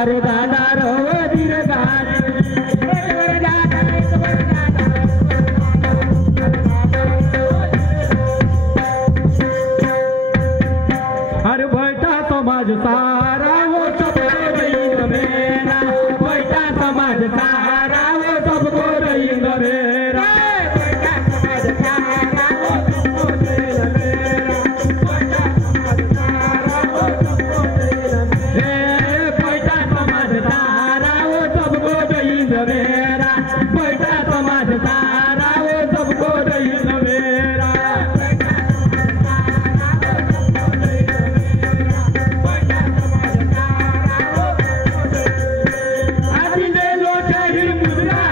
अरे दादा रो धीरे गाड़ी अरे बैठा समाज सारा वो सबको रहींग मेरा बैठा समाज सारा वो सबको रहींग मेरा बैठा समाज सारा वो सबको रहींग मेरा बैठा समाज सारा वो सबको रहींग मेरा मेरा बैठा समाज सारा वो सबको रहींग मेरा आज ले लो शहरी मुद्रा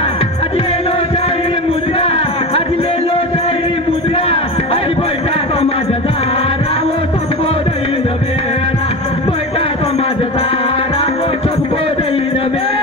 आज ले लो शहरी मुद्रा आज ले लो शहरी मुद्रा आज बैठा समाज सारा वो सबको रहींग मेरा बैठा समाज सारा वो सबको रहींग मेरा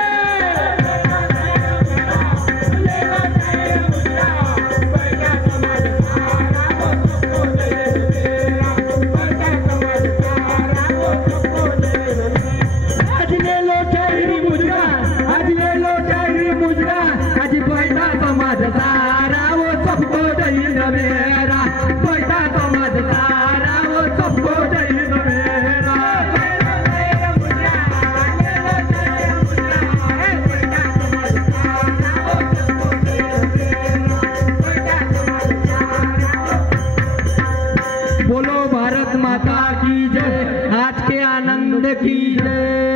सारा वो सबको रहींग मेरा बैठा समाज सारा वो सबको रहींग मेरा बोलो भारत माता की जय आज के आनंद की जय।